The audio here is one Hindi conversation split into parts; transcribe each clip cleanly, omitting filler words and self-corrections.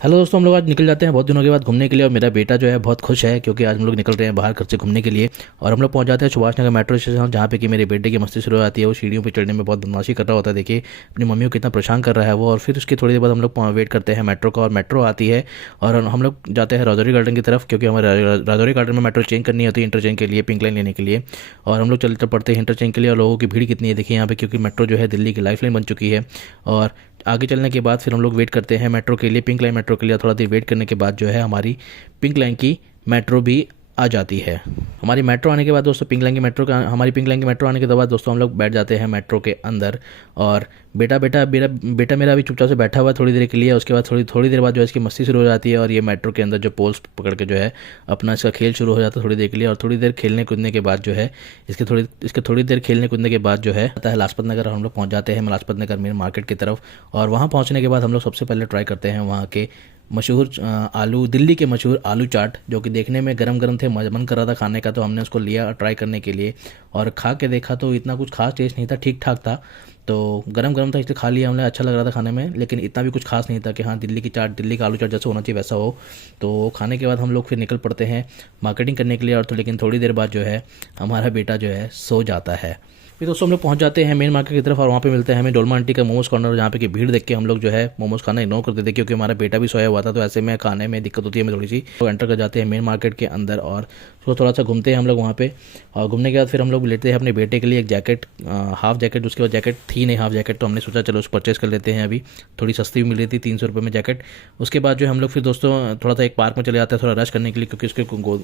हेलो दोस्तों, हम लोग आज निकल जाते हैं बहुत दिनों के बाद घूमने के लिए। और मेरा बेटा जो है बहुत खुश है क्योंकि आज हम लोग निकल रहे हैं बाहर घर से घूमने के लिए। और हम लोग पहुंच जाते हैं सुभाष नगर मेट्रो स्टेशन, जहाँ पे कि मेरे बेटे की मस्ती शुरू हो जाती है। वो सीढ़ियों पे चढ़ने में बहुत बदमाशी कर रहा होता है। देखिए अपनी मम्मी को कितना परेशान कर रहा है वो। और फिर उसकी थोड़ी देर बाद हम लोग वेट करते हैं मेट्रो का, और मेट्रो आती है और हम लोग जाते हैं राजौरी गार्डन की तरफ, क्योंकि हमारे राजौरी गार्डन में मेट्रो चेंज करनी होती है इंटरचेंज के लिए, पिंक लाइन लेने के लिए। और हम लोग चलते पड़ते हैं इंटरचेंज के लिए। और लोगों की भीड़ कितनी है देखिए यहाँ पे, क्योंकि मेट्रो जो है दिल्ली की लाइफ लाइन बन चुकी है। और आगे चलने के बाद फिर हम लोग वेट करते हैं मेट्रो के लिए, पिंक लाइन मेट्रो के लिए। थोड़ा देर वेट करने के बाद जो है हमारी पिंक लाइन की मेट्रो भी आ जाती है। हमारी मेट्रो आने के बाद दोस्तों हमारी पिंक लाइन की मेट्रो आने के बाद दोस्तों हम लोग बैठ जाते हैं मेट्रो के अंदर। और बेटा मेरा अभी चुपचाप से बैठा हुआ है थोड़ी देर के लिए। उसके बाद थोड़ी देर बाद जो है इसकी मस्ती शुरू हो जाती है। और ये मेट्रो के अंदर जो पोल्स पकड़ के जो है अपना इसका खेल शुरू हो जाता है थोड़ी देर के लिए। और थोड़ी देर खेलने कूदने के बाद जो है इसके थोड़ी देर खेलने कूदने के बाद जो है आता है लाजपत नगर। हम लोग पहुंच जाते हैं लाजपत नगर मेन मार्केट की तरफ। और वहाँ पहुँचने के बाद हम लोग सबसे पहले ट्राई करते हैं वहाँ के मशहूर दिल्ली के मशहूर आलू चाट, जो कि देखने में गरम गरम थे। मन कर रहा था खाने का, तो हमने उसको लिया ट्राई करने के लिए। और खा के देखा तो इतना कुछ खास टेस्ट नहीं था, ठीक ठाक था। तो गरम गरम था इसलिए खा लिया हमने, अच्छा लग रहा था खाने में। लेकिन इतना भी कुछ खास नहीं था कि हाँ दिल्ली की चाट, दिल्ली का आलू चाट जैसा होना चाहिए वैसा हो। तो खाने के बाद हम लोग फिर निकल पड़ते हैं मार्केटिंग करने के लिए। और तो लेकिन थोड़ी देर बाद जो है हमारा बेटा जो है सो जाता है। फिर दोस्तों हम लोग पहुंच जाते हैं मेन मार्केट की तरफ। और वहाँ पे मिलते हैं हमें डोलमा आंटी का मोमोज कॉर्नर, जहाँ पे कि भीड़ देख के हम लोग जो है मोमोज खाना इग्नोर कर देते हैं, क्योंकि हमारा बेटा भी सोया हुआ था। तो ऐसे में खाने में दिक्कत होती है हमें थोड़ी सी। तो एंटर कर जाते हैं मेन मार्केट के अंदर और उसको थोड़ा सा घूमते हैं हम लोग वहाँ पे। और घूमने के बाद फिर हम लोग लेते हैं अपने बेटे के लिए एक जैकेट, हाफ जैकेट। उसके बाद जैकेट थी नहीं हाफ जैकेट, तो हमने सोचा चलो उसको परचेस कर लेते हैं। अभी थोड़ी सस्ती भी मिल रही थी, 300 रुपये में जैकेट। उसके बाद जो है हम लोग फिर दोस्तों थोड़ा सा एक पार्क में चले जाते हैं थोड़ा रश करने के लिए, क्योंकि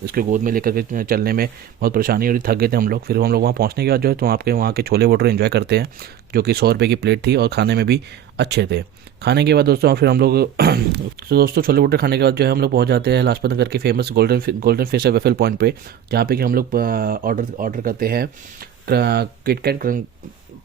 इसके गोद में लेकर के चलने में बहुत परेशानी हो रही, थक गए थे हम लोग। फिर हम लोग वहाँ पहुँचने के बाद जो है तो आपके वहाँ के छोले भटूरे एंजॉय करते हैं, जो कि 100 रुपये की प्लेट थी और खाने में भी अच्छे थे। खाने के बाद दोस्तों फिर हम लोग तो दोस्तों छोले भटूरे खाने के बाद जो है हम लोग पहुंच जाते हैं लाजपत नगर के famous golden fish waffle point पे, जहाँ पे कि हम लोग ऑर्डर करते हैं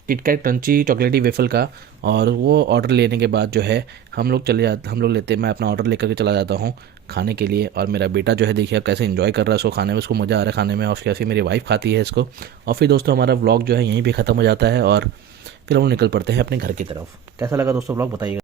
किटकैट क्रंची चॉकलेटी वेफल का। और वो ऑर्डर लेने के बाद जो है हम लोग लेते हैं, मैं अपना ऑर्डर लेकर के चला जाता हूँ खाने के लिए। और मेरा बेटा जो है देखिए अब कैसे एंजॉय कर रहा है इसको खाने में, उसको मज़ा आ रहा है खाने में। और कैसे मेरी वाइफ खाती है इसको। और फिर दोस्तों हमारा व्लॉग जो है यहीं पे ख़त्म हो जाता है। और फिर हम लोग निकल पड़ते हैं अपने घर की तरफ। कैसा लगा दोस्तों व्लॉग बताइएगा।